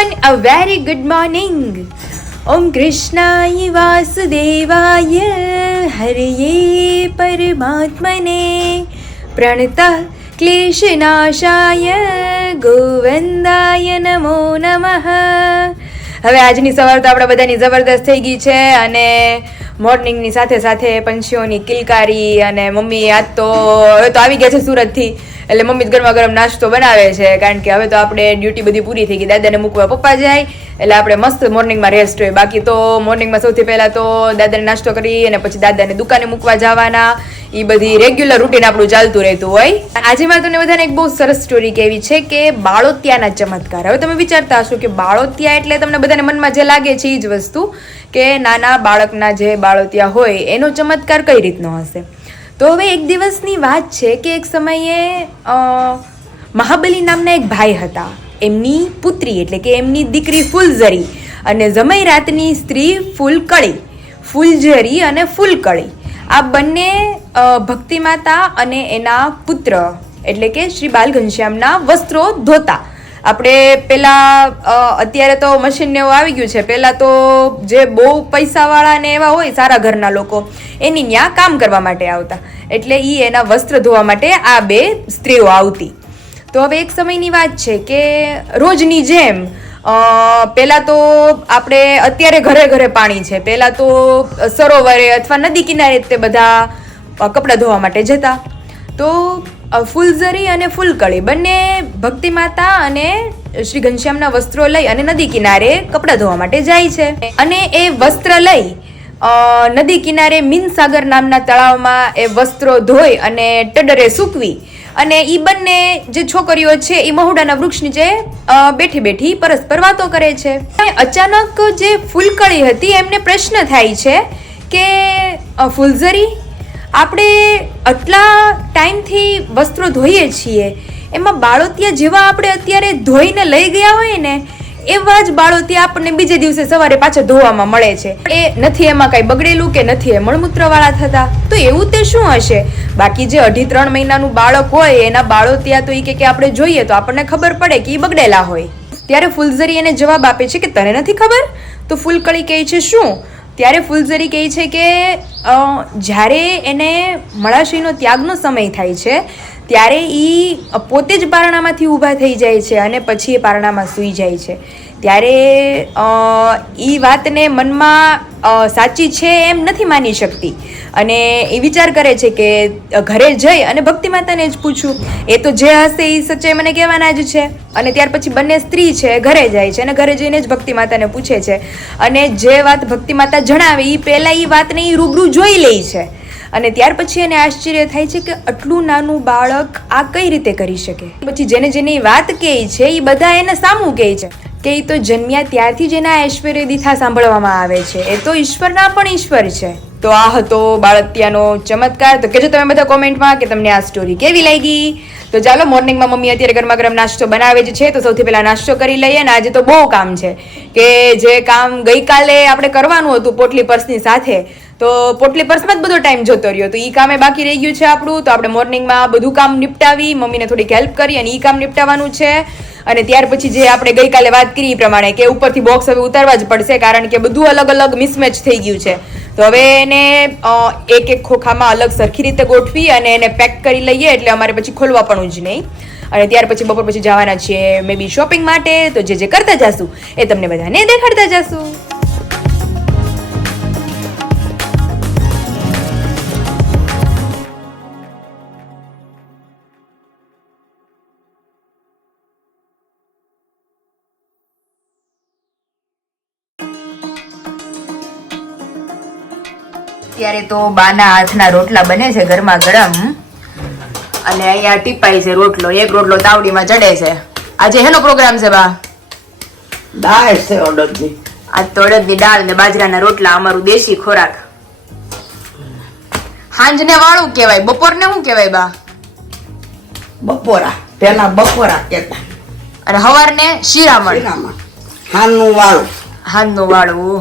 everyone, a very good morning. Om Krishnaya Vasudevaya Hariye Paramatmane Pranatah Kleshanashaya Govindaya Namo Namah. હવે આજની સવાર તો આપણા બધાની જબરદસ્ત થઈ ગઈ છે અને મોર્નિંગની સાથે સાથે પંછીઓની કિલકારી અને મમ્મી આજ તો હવે તો આવી ગયા છે સુરતથી, એટલે મમ્મી જ ગરમા ગરમ નાસ્તો બનાવે છે, કારણ કે હવે તો આપણે ડ્યુટી બધી પૂરી થઈ ગઈ. દાદાને મૂકવા પપ્પા જાય એટલે આપણે મસ્ત મોર્નિંગમાં રેસ્ટ હોય. બાકી તો મોર્નિંગમાં સૌથી પહેલાં તો દાદાને નાસ્તો કરી અને પછી દાદાને દુકાને મૂકવા જવાના, એ બધી રેગ્યુલર રૂટીન આપણું ચાલતું રહેતું હોય. આજે મારે તમને બધાને એક બહુ સરસ સ્ટોરી કહેવી છે કે બાળોતિયાના ચમત્કાર. હવે તમે વિચારતા હશો કે બાળોતિયા એટલે તમને બધાને મનમાં જે લાગે છે એ જ વસ્તુ કે નાના બાળકના જે બાળોતિયા હોય એનો ચમત્કાર કઈ રીતનો હશે. તો હવે એક દિવસની વાત છે કે એક સમયે મહાબલી નામના એક ભાઈ હતા. એમની પુત્રી એટલે કે એમની દીકરી ફૂલઝરી અને જમાઈ રાતની સ્ત્રી ફૂલકળી, ફૂલઝરી અને ફૂલકળી આ બંને ભક્તિ માતા અને એના પુત્ર એટલે કે શ્રી બાલ ઘનશ્યામના વસ્ત્રો ધોતા. આપણે પેલા અત્યારે તો મશીન ને એવું આવી ગયું છે, પેલા તો જે બહુ પૈસાવાળા ને એવા હોય સારા ઘરના લોકો એની ત્યાં કામ કરવા માટે આવતા, એટલે એ એના વસ્ત્ર ધોવા માટે આ બે સ્ત્રીઓ આવતી. તો હવે એક સમયની વાત છે કે રોજની જેમ પહેલાં તો આપણે અત્યારે ઘરે ઘરે પાણી છે, પહેલાં તો સરોવરે અથવા નદી કિનારે તે બધા કપડાં ધોવા માટે જતા. તો ફૂલઝરી અને ફૂલકળી બંને ભક્તિ માતા અને શ્રી ઘનશ્યામના વસ્ત્રો લઈ અને નદી કિનારે કપડાં ધોવા માટે જાય છે. અને એ વસ્ત્ર લઈ નદી કિનારે મીનસાગર નામના તળાવમાં એ વસ્ત્રો ધોઈ અને ટડરે સૂકવી અને એ બંને જે છોકરીઓ છે એ મહુડાના વૃક્ષ નીચે બેઠી બેઠી પરસ્પર વાતો કરે છે. અચાનક જે ફૂલકળી હતી એમને પ્રશ્ન થાય છે કે ફૂલઝરી, આપણે આટલા ટાઈમથી વસ્ત્રો ધોઈએ છીએ, એમાં બાળોતિયા જેવા આપણે અત્યારે ધોઈને લઈ ગયા હોય ને એવા જ બાળોતિયા આપણને બીજે દિવસે સવારે પાછા ધોવામાં મળે છે. એ નથી એમાં કાંઈ બગડેલું કે નથી એ મળમૂત્રવાળા થતા. તો એવું તે શું હશે? બાકી જે 2.5-3 મહિનાનું બાળક હોય એના બાળોતિયા તો એ કે આપણે જોઈએ તો આપણને ખબર પડે કે એ બગડેલા હોય. ત્યારે ફૂલઝરી એને જવાબ આપે છે કે તને નથી ખબર? તો ફૂલકળી કહે છે શું? ત્યારે ફૂલઝરી કહે છે કે જ્યારે એને મળાશયનો ત્યાગનો સમય થાય છે ત્યારે એ પોતે જ પારણામાંથી ઊભા થઈ જાય છે અને પછી એ પારણામાં સૂઈ જાય છે. ત્યારે એ વાતને મનમાં સાચી છે એમ નથી માની શકતી અને એ વિચાર કરે છે કે ઘરે જઈ અને ભક્તિ માતાને જ પૂછું, એ તો જે હશે એ સચ્ચાઈ મને કહેવાના જ છે. અને ત્યાર પછી બંને સ્ત્રી છે ઘરે જાય છે અને ઘરે જઈને જ ભક્તિ માતાને પૂછે છે અને જે વાત ભક્તિ માતા જણાવે એ પહેલાં એ વાતને એ રૂબરૂ જોઈ લે છે. અને ત્યાર પછી એને આશ્ચર્ય થાય છે કે આટલું નાનું બાળક આ કઈ રીતે કરી શકે. પછી જેને જેની વાત કહે છે એ બધા એને સામું કહે છે કે એ તો જન્મ્યા ત્યારથી જ એના ઐશ્વર્ય દીઠા સાંભળવામાં આવે છે, એ તો ઈશ્વરના પણ ઈશ્વર છે. તો આ હતો બાળોતિયાનો ચમત્કાર. તો કહેજો તમે બધા કોમેન્ટમાં કે તમને આ સ્ટોરી કેવી લાગી. તો ચાલો, મોર્નિંગમાં મમ્મી અત્યારે ગરમા ગરમ નાસ્તો બનાવે જ છે, તો સૌથી પહેલાં નાસ્તો કરી લઈએ. અને આજે તો બહુ કામ છે કે જે કામ ગઈકાલે આપણે કરવાનું હતું પોટલી પર્સની સાથે, તો પોટલી પર્સમાં જ બધો ટાઈમ જતો રહ્યો, તો એ કામે બાકી રહી ગયું છે આપણું. તો આપણે મોર્નિંગમાં બધું કામ નિપટાવી, મમ્મીને થોડીક હેલ્પ કરી અને એ કામ નિપટાવવાનું છે. અને ત્યાર પછી જે આપણે ગઈકાલે વાત કરી એ પ્રમાણે કે ઉપરથી બોક્સ હવે ઉતારવા જ પડશે, કારણ કે બધું અલગ અલગ મિસમેચ થઈ ગયું છે. તો હવે એને એક એક ખોખામાં અલગ સરખી રીતે ગોઠવી અને એને પેક કરી લઈએ, એટલે અમારે પછી ખોલવા પણ જ નહીં. અને ત્યાર પછી બપોર પછી જવાના છીએ મે બી શોપિંગ માટે. તો જે જે કરતા જશું એ તમને બધાને દેખાડતા જશું. અત્યારે તો બાના હાથના રોટલા બને છે ગરમા ગરમ, અને અહીંયા ટીપાઈ છે રોટલો. એક રોટલો તાવડીમાં ચડે છે. આજે હેનો પ્રોગ્રામ છે બા? દાળ છે અડદની. આજ તો અડદની દાળ ને બાજરાના રોટલા, અમારું દેશી ખોરાક. હાંજને વાળું કહેવાય, બપોરને શું કહેવાય બા? બપોરા. પેલા બપોરા કહેતા અને હવારને શિરામણ. હાનનું વાળું. હાંજનું વાળું.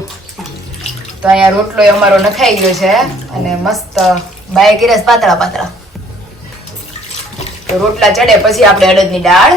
તો અહીંયા રોટલો અમારો નખાઈ ગયો છે અને મસ્ત બાય કર્યા પાતળા પાતળા. તો રોટલા ચડે પછી આપણે અડદની દાળ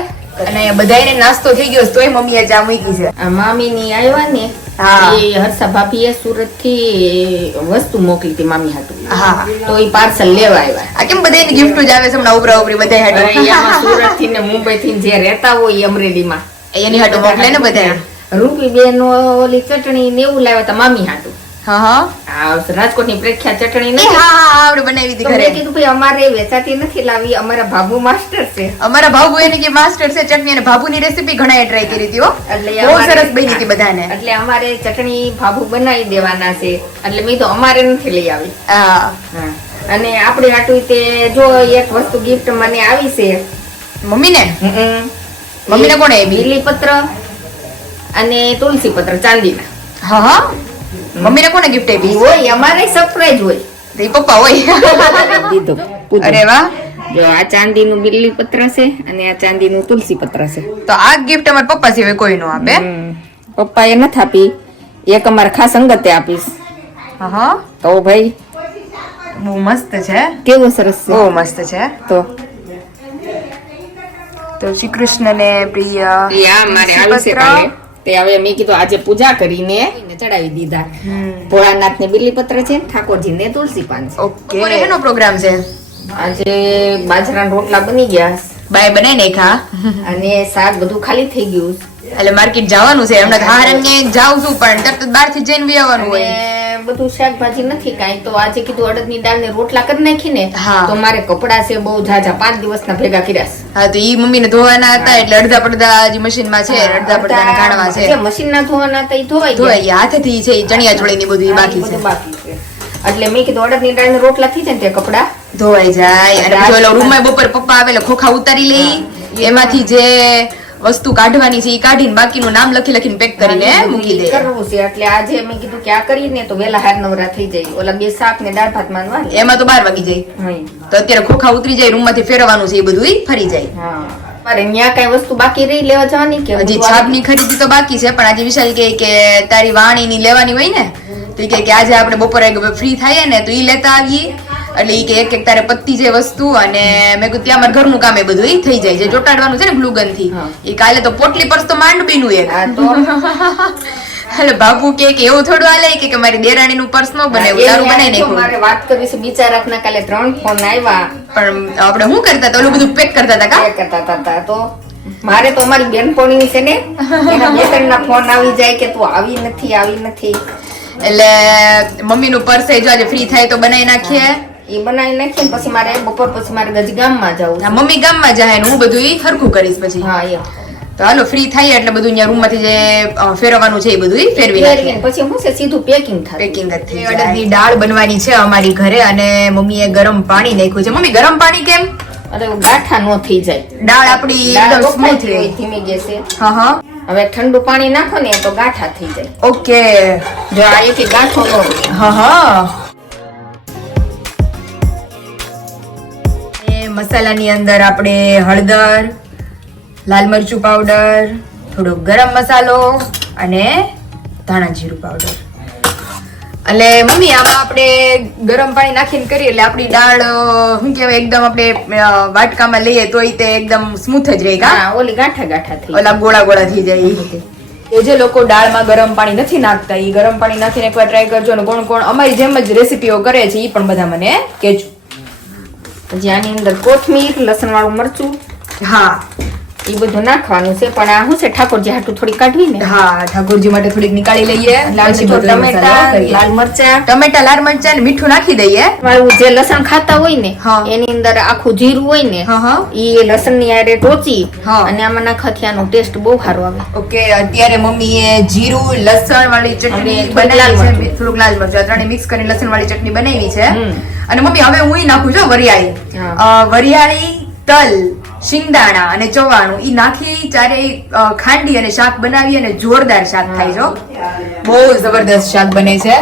અને બધાયને નાસ્તો થઈ ગયો છે, તોય મમ્મીએ ચા મૂકી છે. આ મામીની આવ્યા ને હા. એ હર્ષા ભાભીએ સુરત થી વસ્તુ મોકલી હતી મામી હાટુ. હા. તો એ પાર્સલ લેવા આવ્યા. આ કેમ બધાયની ગિફ્ટ જ આવે છે હમણાં ઉપરા ઉપરી બધાય હાટુ. અહીંયામાં સુરત થી ને મુંબઈ થી જે રહેતા હોય અમરેલીમાં એની હાટુ મોકલે ને બધાય. રૂપીબેન ઓલી ચટણી ને એવું લાવ્યા હતા મામી હાટુ. હા હા આ રાજકોટની પ્રખ્યાત ચટણી એ નથી. હા હા આપણે બનાવી હતી તો મેં ઘરે. કીધું ભાઈ અમારે વેચાતી નથી લાવી, અમારા ભાભુ માસ્ટર છે. અમારા ભાભુ એની કે માસ્ટર છે ચટણી, અને ભાભુની રેસીપી ઘણાએ ટ્રાય કરી હતી હો. એટલે બહુ અમારે- સરસ બની હતી બધાને. એટલે અમારે ચટણી ભાભુ બનાવી દેવાના છે, એટલે મેં તો અમારે નથી લઈ આવી. હા હા. અને આપણી હાટુ તે જો એક વસ્તુ ગિફ્ટ મને આવી છે. મમ્મીને મમ્મીને કોણે આપી? બીલીપત્ર અને તુલસી પત્ર ચાંદીના. હા હા મમ્મીને કોણે ગિફ્ટ આપી? હોય અમારે સરપ્રાઈઝ હોય. તો ઈ પપ્પા હોય. દીધો અરે વાહ. જો આ ચાંદીનું બીલીપત્ર છે અને આ ચાંદીનું તુલસી પત્ર છે. તો આ ગિફ્ટ અમારા પપ્પા સિવાય કોઈ નો આપે. પપ્પાએ નથી આપી, એક અમારા ખાસ અંગતે આપીશ. હા હા તો ભાઈ બહુ મસ્ત છે. કેવું સરસ છે. બહુ મસ્ત છે. તો શ્રી કૃષ્ણને પ્રિય એ આ મારે આવી છે કાલે. તે હવે મેં કીધું આજે પૂજા કરીને ચડાવી દીધા. ભોળાનાથ ને બીલીપત્ર છે, ઠાકોરજી ને તુલસી પાન છે. ઓકે એનો પ્રોગ્રામ છે. આજે બાજરાના રોટલા બની ગયા બાય બનાવી નાખ્યા. અને શાક બધું ખાલી થઈ ગયું. એટલે માર્કેટ જવાનું છે હમણાં. હારંગે જાઉં છું પણ તરત બહાર થી જઈને બી આવવાનું હોય. અને બધું શાકભાજી નથી કાંઈ, તો આજે કીધું અડદની દાળ ને રોટલા કરી નાખીને. હા. તો મારે કપડા છે બહુ ઝાઝા, 5 દિવસના ભેગા કર્યા છે. હા તો ઈ મમ્મીને ધોવાના હતા એટલે અડધા પડધા હજી મશીનમાં છે, અડધા પડધા કાઢવા છે. જે મશીનના ધોવાના હતા ઈ ધોવાઈ ગયા. ધોવાઈ ગયા હાથેથી છે ઈ ચણિયા ચોળી ની બધું ઈ હા, બાકી ઈ છે. બધું બાકી છે. એટલે મેં કીધું અડદની દાળ ને રોટલા થઈ જાય ને તે કપડા ધોવાઈ જાય. અને પછી ઓલો રૂમમાં બપોર પપ્પા આવે એટલે ખોખા ઉતારી લઈ, એમાંથી જે વસ્તુ કાઢવાની છે ઈ કાઢીને બાકીનું નામ લખી લખીને પેક કરીને મૂકી દે. કરવું છે. એટલે આજે મેં કીધું કે આ કરીને તો વેલા હાર નવરા થઈ જાય. ઓલા 2 શાક ને દાળ ભાત માનવા. એમાં તો 12 વાગી જાય. તો અત્યારે ખોખા ઉતરી જાય, રૂમ માંથી ફેરવવાનું છે એ બધું ઈ ફરી જાય. હા. મારે ન્યા કઈ વસ્તુ બાકી રહી લેવા જવાની કે હજી બધું છાપની ખરીદી તો બાકી છે, પણ આજે વિશાલ કહે કે તારી વાણીની લેવાની હોય ને, તો ઈ કહે કે આજે આપણે બપોરે ફ્રી થાય ને તો ઈ લેતા આવીએ. એટલે ઈ કે એક એક તારે પત્તી જે વસ્તુ, અને મેં કીધું ત્યાં અમારે ઘરનું કામ એ બધું ઈ થઈ જાય. જે ચોટાડવાનું છે ને ગ્લુગન થી, હા. ઈ કાલે તો પોટલી પર્સ તો માંડ બીનું એક. હા, તો એટલે બાપુ કે એવું થોડું હાલે કે મારી દેરાણી નું પર્સ નો બને, એવું તારું બનાવી જો નાખ્યું. મારે વાત કરવી છે. બિચારાના કાલે 3 ફોન આવ્યા. પણ આપણે શું કરતા હતા? ઓલું બધું પેક કરતા હતા કા? એ કરતા હતા. તો મારે તો અમારી બેનપણી છે ને, એના 2-3 ના ફોન આવી જાય કે તું આવી નથી, આવી નથી. એટલે મમ્મી નું પર્સ જો આજે ફ્રી થાય તો બનાવી નાખીએ. એ બનાવી નાખીને પછી મારે બપોર પછી મારે ગજી ગામમાં જવું છે. હા, મમ્મી ગામમાં જાય ને હું બધું ઈ હરખું કરીશ પછી. હા, એમ. તો હાલો ફ્રી થાય એટલે બધું અહીંયા રૂમ માંથી જે ફેરવવાનું છે એ બધું ઈ ફેરવી નાખીએ. ફેરવીને પછી હું છે સીધું પેકિંગ થાય. પેકિંગ જ થઈ જાય. અડદની દાળ બનવાની છે અમારી ઘરે, અને મમ્મીએ ગરમ પાણી નાખ્યું છે. મમ્મી ગરમ પાણી કેમ? અરે ગાંઠા નો થઈ જાય. દાળ આપડી દાળ એકદમ બફાઈ સ્મૂથ ગઈ હોય રહે. ધીમી ગેસે. હા હા હવે ઠંડુ પાણી નાખો ને તો ગાંઠા થઈ જાય. ઓકે. જો આ એથી ગાંઠો ન રહે. હા હા. એ મસાલાની અંદર આપણે હળદર, લાલ મરચું પાવડર, થોડો ગરમ મસાલો અને ધાણા જીરું પાવડર. એટલે મમ્મી આમાં આપણે ગરમ પાણી નાખીને કરીએ એટલે આપણી દાળ શું કહેવાય એકદમ આપણે વાટકામાં લઈએ તો તે એકદમ સ્મૂથ જ રહે કા? હા, ઓલી ગાંઠા ગાંઠા થઈ ઓલા ગોળા ગોળા થઈ જાય. એ જે લોકો દાળમાં ગરમ પાણી નથી નાખતા એ ગરમ પાણી નાખીને એકવાર ટ્રાય કરજો. અને કોણ કોણ અમારી જેમ જ રેસીપીઓ કરે છે એ પણ બધા મને કહેજો. પછી આની અંદર કોથમીર, લસણ વાળું મરચું, હા એ બધું નાખવાનું છે. પણ આ શું છે ઠાકોરજી હાટું થોડી કાઢવી ને. હા ઠાકોરજી માટે થોડીક નીકાળી લઈએ. પછી બધો ટમેટા, મસાલો કરીએ. લાલ મરચા ટમેટા, લાલ મરચા ને મીઠું નાખી દઈએ. વાળું જે લસણ ખાતા હોય ને હા. એની અંદર આખું જીરું હોય ને હા હા એ લસણ ની આરે ટોચી હા. અને આમાં નાખવાથી આનો ટેસ્ટ બહુ સારો આવે. ઓકે. અત્યારે મમ્મીએ જીરું, લસણ વાળી ચટણી અને થોડુંક લાલ બનાવી છે. મરચું. થોડુંક લાલ મરચું ત્રણે મિક્સ કરીને લસણ વાળી ચટણી બનાવી છે. હમ. અને મમ્મી હવે હું નાખું છું વરિયાળી. વરિયાળી, તલ, શિંગદાણા અને ચવાણું ઈ નાખી ચારે ખાંડી અને શાક બનાવી અને જોરદાર શાક થાય છો. બહુ જબરદસ્ત શાક બને છે.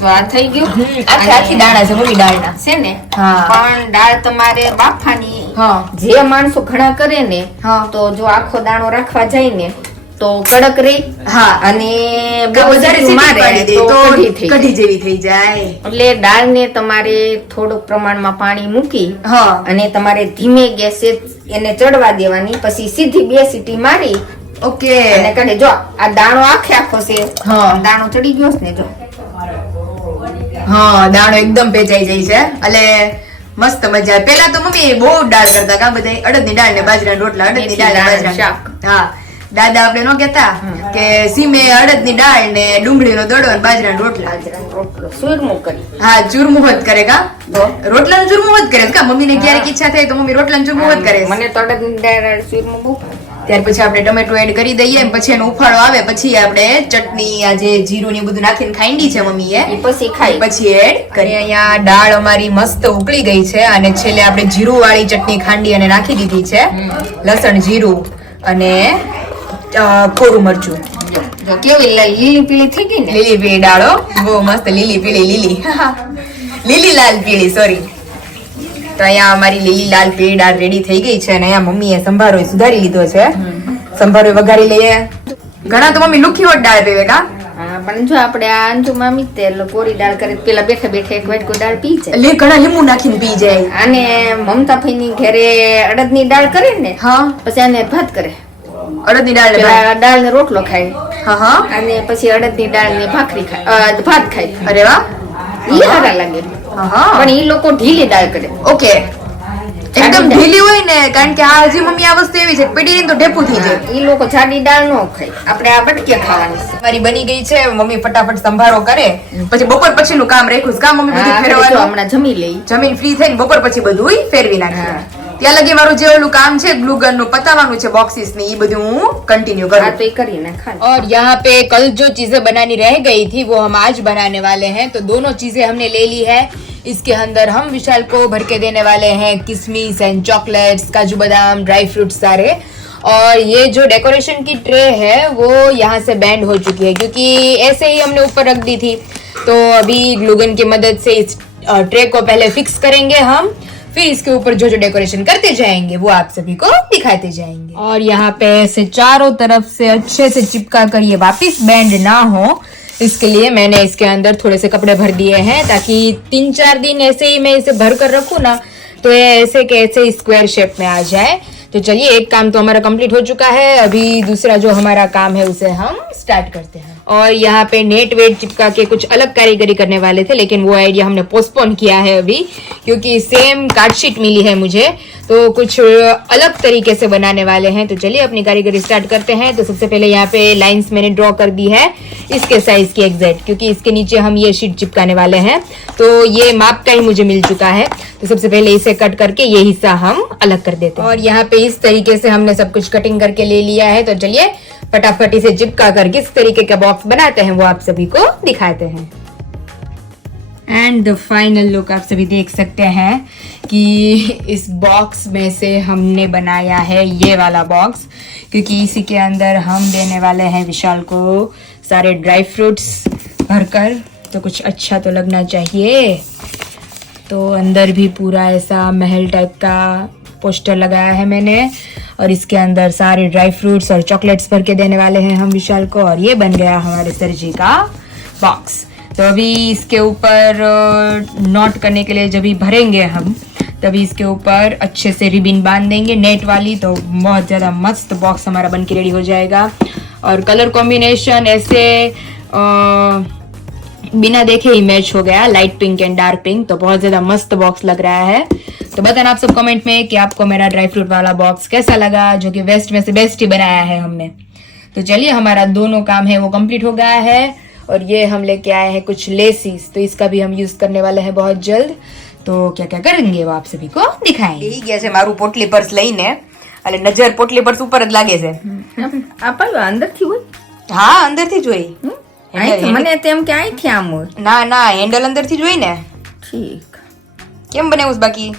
જો આ થઈ ગયું. આખી આખી દાણા છે મમ્મી દાળના. છે ને હા. પણ દાળ તમારે બાફાની. હા જે માણસો ઘણા કરે ને હા. તો જો આખો દાણો રાખવા જાય ને તો કડક રહી. હા. અને બહુ વધારે સીટી પાડી દે તો કઢી થઈ જાય. કઢી જેવી થઈ જાય. એટલે દાળને તમારે થોડુંક પ્રમાણમાં પાણી મૂકી હા અને તમારે ધીમે ગેસે એને ચડવા દેવાની, પછી સીધી 2 સીટી મારી ઓકે અને કાઢે. જો આ દાણો આખો છે, હા. દાણો ચડી ગયો છે ને, જો હા દાણો એકદમ પેચાઈ જાય છે એટલે મસ્ત મજા આવે. પેલા તો મમ્મી બહુ દાળ કરતા કા બધા અડદની દાળ ને બાજરાના રોટલા, અડદની દાળ ને બાજરાનું શાક. હા દાદા આપણે નો કહેતા કે સીમે અડદની દાળ ને ડુંગળીનો દડો ને બાજરાના રોટલા. બાજરાનો રોટલો સુરમું કરી. હા ચૂરમું જ કરે કા રોટલાનું ચૂરમું જ કરે કા મમ્મીને ક્યારેક ઈચ્છા થાય તો મમ્મી રોટલાનું ચૂરમું જ કરે. મને તો અડદની દાળ સુરમું બહુ ભાવે. ત્યાર પછી આપણે ટમેટો એડ કરી દઈએ પછી એનો ઉફાળો આવે પછી આપણે ચટણી આ જે જીરું ને બધું નાખીને ખાંડી છે મમ્મીએ ઈ પછી ખાઈ. પછી એડ કરી. અહીંયા દાળ અમારી મસ્ત ઉકળી ગઈ છે અને છેલ્લે આપણે જીરું વાળી ચટણી ખાંડી અને નાખી દીધી છે. લસણ જીરું અને કોરું મરચું. જો કેવી લીલી પીળી થઈ ગઈ ને. લીલી પીળી દાળો બહુ મસ્ત લીલી પીળી લીલી લાલ પીળી સોરી. તો અહીંયા અમારી લીલી લાલ પીળી દાળ રેડી થઈ ગઈ છે અને અહીંયા મમ્મીએ સંભારો સુધારી લીધો છે. સંભારો વઘારી લઈએ. ઘણા તો મમ્મી લુખી હોત દાળ પીવે કા. હા પણ જો આપણે આ અંજુમાં મીતે કોરી દાળ કરે પેલા બેઠા બેઠા એક વાટકો દાળ પી જાય. એટલે ઘણા લીંબુ નાખીને પી જાય. અને મમતા ભાઈની ઘરે અડદની દાળ કરે ને હા પછી આને ભાત કરે. અડદની દાળ ને પેલા દાળ ને રોટલો ખાય હા હા અને પછી અડદની દાળ ને ભાખરી ખાય, ભાત ખાય. અરે વાહ ઈ સારા લાગે. હા પણ ઈ લોકો ઢીલી દાળ કરે. ઓકે એકદમ ઢીલી હોય ને કારણ કે આ હજી મમ્મી આ વસ્તુ એવી છે પડી તો ઢેપું થઈ જાય. ઈ લોકો જાડી દાળ નો ખાય, આપણે આ બટકે ખાવાની છે. મારી બની ગઈ છે. મમ્મી ફટાફટ સંભારો કરે પછી બપોર પછીનું કામ રાખ્યું છે. કામ મમ્મી બધું હા, જો ફેરવવાનું હમણાં જમી લઈ. જમીન ફ્રી થઈને બપોર પછી બધું ફેરવી નાખ્યું. ત્યાં લગી મારું જે ઓલું કામ છે ગ્લુગન નું પતાવાનું છે બોક્સિસ ની એ બધું હું कंटिन्यू હા करूँ. તો ઈ કરીને ખાય. और यहाँ पे कल जो चीजें बनानी रह गई थी वो हम आज बनाने वाले हैं. तो दोनों चीजें हमने ले ली है. इसके अंदर हम विशाल को भर के देने वाले हैं किशमिश एंड चॉकलेट्स, काजू बादाम, ड्राई फ्रूट्स सारे. और ये जो डेकोरेशन की ट्रे है वो यहाँ से बैंड हो चुकी है क्योंकि ऐसे ही हमने ऊपर रख दी थी. तो अभी ग्लूगन की मदद से इस ट्रे को पहले फिक्स करेंगे हम, फिर इसके ऊपर जो जो डेकोरेशन करते जाएंगे वो आप सभी को दिखाते जाएंगे. और यहाँ पे ऐसे चारों तरफ से अच्छे से चिपका कर ये वापिस बैंड ना हो इसके लिए मैंने इसके अंदर थोड़े से कपड़े भर दिए हैं ताकि 3-4 दिन ऐसे ही मैं इसे भर कर रखूँ ना तो ये ऐसे के ऐसे ही स्क्वायर शेप में आ जाए. तो चलिए एक काम तो हमारा कंप्लीट हो चुका है. अभी दूसरा जो हमारा काम है उसे हम स्टार्ट करते हैं. और यहाँ पे नेट वेट चिपका के कुछ अलग कारीगरी करने वाले थे लेकिन वो आइडिया हमने पोस्टपोन किया है अभी क्योंकि सेम कार्डशीट मिली है मुझे तो कुछ अलग तरीके से बनाने वाले हैं. तो चलिए अपनी कारीगरी स्टार्ट करते हैं. तो सबसे पहले यहाँ पे लाइंस मैंने ड्रॉ कर दी है इसके साइज की एग्जैक्ट क्योंकि इसके नीचे हम ये शीट चिपकाने वाले हैं. तो ये माप का ही मुझे मिल चुका है. तो सबसे पहले इसे कट करके ये हिस्सा हम अलग कर देते हैं. और यहाँ पे इस तरीके से हमने सब कुछ कटिंग करके ले लिया है. तो चलिए फटाफट इसे चिपका कर किस तरीके का बॉक्स बनाते हैं वो आप सभी को दिखाते हैं. एंड द फाइनल लुक आप सभी देख सकते हैं कि इस बॉक्स में से हमने बनाया है ये वाला बॉक्स क्योंकि इसी के अंदर हम देने वाले हैं विशाल को सारे ड्राई फ्रूट्स भरकर. तो कुछ अच्छा तो लगना चाहिए. तो अंदर भी पूरा ऐसा महल टाइप का पोस्टर लगाया है मैंने और इसके अंदर सारे ड्राई फ्रूट्स और चॉकलेट्स भर के देने वाले हैं हम विशाल को. और ये बन गया हमारे सर जी का बॉक्स. तो अभी इसके ऊपर नोट करने के लिए जब भी भरेंगे हम तभी इसके ऊपर अच्छे से रिबिन बांध देंगे नेट वाली. तो बहुत ज़्यादा मस्त बॉक्स हमारा बन के रेडी हो जाएगा. और कलर कॉम्बिनेशन ऐसे बिना देखे ही मैच हो गया light pink and dark pink. तो बहुत ज़्यादा मस्त बॉक्स लग रहा है. तो बताना आप सब कमेंट में कि आपको मेरा ड्राई फ्रूट वाला बॉक्स कैसा लगा जो कि वेस्ट में से बेस्ट ही बनाया है हमने. तो चलिए हमारा दोनों काम है वो कंप्लीट हो गया है. और ये हम लेके आए हैं कुछ लेसिस तो इसका भी हम यूज करने वाले हैं बहुत जल्द. तो क्या क्या करेंगे वो आप सभी को दिखाएंगे. ગયા છે મારું પોટલી પર્સ લઈને એટલે નજર પોટલી પર્સ ઉપર જ લાગે છે. આ પાછું અંદરથી હોય. હા અંદરથી જ હોય. અહીંથી મને તેમ કે અહીંથી આમ હોય. ના ના હેન્ડલ અંદરથી જ હોય ને. ઠીક. કેમ બનાવ્યું છે બાકી